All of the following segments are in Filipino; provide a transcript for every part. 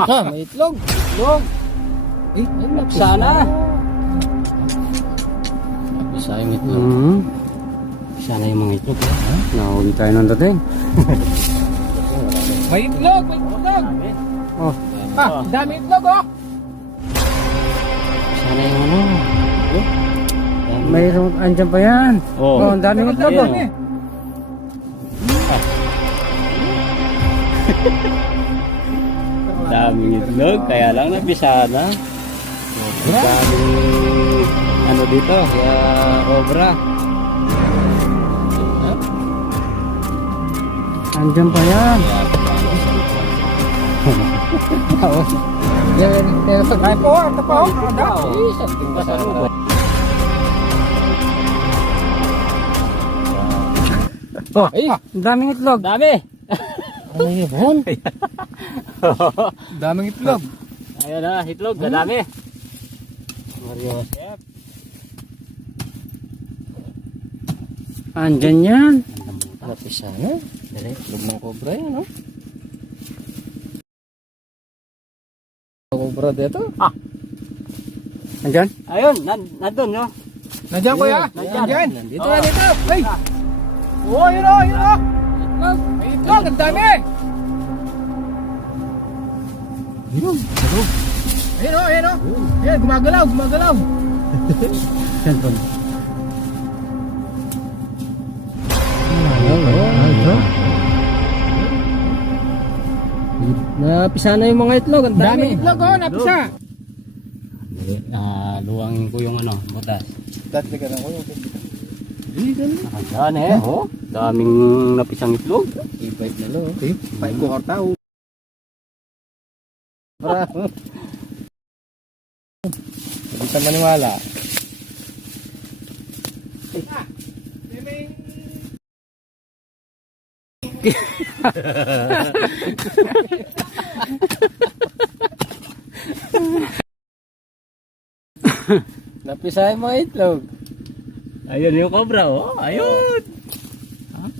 Ha, may itlog. Itlog. Eh, na. Sana. Isa yung itlog. Mm. Sana yung mga itlog. Eh. Nahuli tayo ng dating. May itlog, may itlog. Oh. Ah, dami itlog oh. Sana yung ano. Mayroon, andyan pa yan. Oh. Oh, ang daming itlog. Oh. dami. Daming itlog, kaya lang napisana. Daming ano dito, kaya obra. Andyan pa yan. Yan. Ay po, ito tingka sa lupa. Oh, Ay, ang daming itlog. Dami! ano yun? Daming itlog. Ayun na, itlog, dadami. Mario. Andyan yan. Napisa na. Dali, itlog ng cobra yan, no? Cobra dito. Andyan? Ayun, nan nandun, no? Nandiyan kuya. Nandiyan. Nandiyan. Dito na dito. Ay. Oh, yun oh, yun oh. Itlog. Itlog, ang dami. Yun. Ayun oh, ayun oh. Ayun, gumagalaw, gumagalaw. Yan po. Ito. Napisa na yung mga itlog. Ang Dami itlog oh, napisa. Ah, luwangin ko yung ano, butas. Dati ka na ko yung Nakasaan eh, oh. Daming napisang itlog. Ibait na lo. Okay. Paik ko tao. Para. Hindi ka maniwala. Napisa yung mga itlog. Ayun yung cobra, oh. Ayun.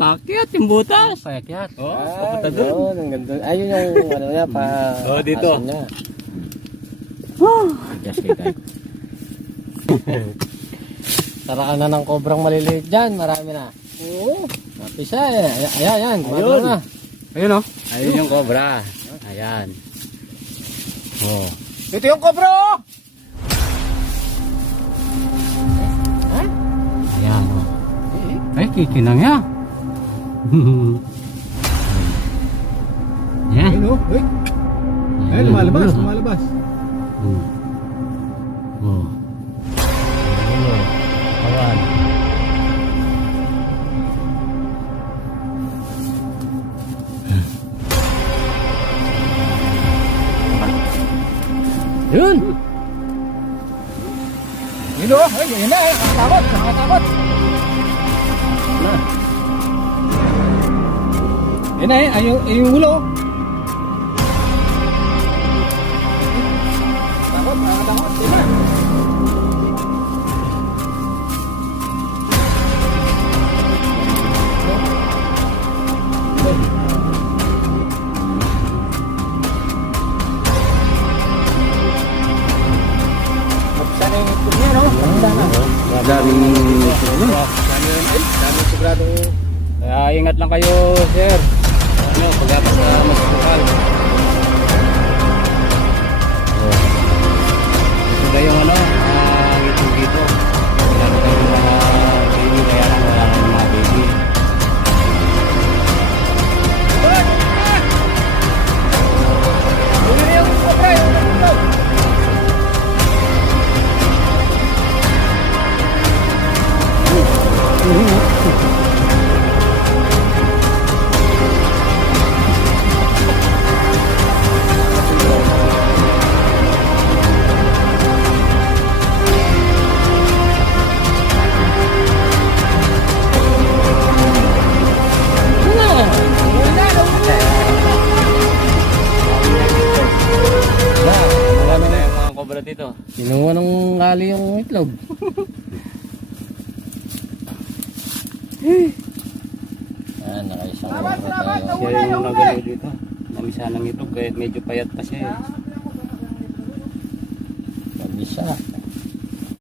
Pakyat yung butas. Payakyat. Oh, Ah, papunta dun. yun, ang ganda. Ayun yung ano niya pa. Oh, dito. aso niya. Just kay. Tara ka na ng kobrang maliliit dyan. Marami na. Oo. Napisa eh. Ayan, ayan. Ayun. na. Ayun oh. Ayun yung cobra. Ayan. Oh. Ito yung kobra oh! Ayan oh. Ay, kikinang ya. Yan. Ayun oh. Uy. Ayun, lumalabas. Lumalabas. Hmm. Oh. Awan. Yun. Yun oh. Ay, yun na eh. Nakatakot. Nakatakot. Na. Yun na eh. Ay, yung, ay, yung ulo. Takot. Nakatakot. Yun na. Sana yung itlog niya, no? Ganda na. Daming Ay, dami sigurado. Kaya ingat lang kayo, sir. Ano, pagdating sa hospital. Cobra dito. Kinuha ng ngali yung itlog. Yan, nakaisang oras na tayo. Siya yung nagalaw dito. Namisa ng itlog kahit medyo payat pa siya eh. Mabisa.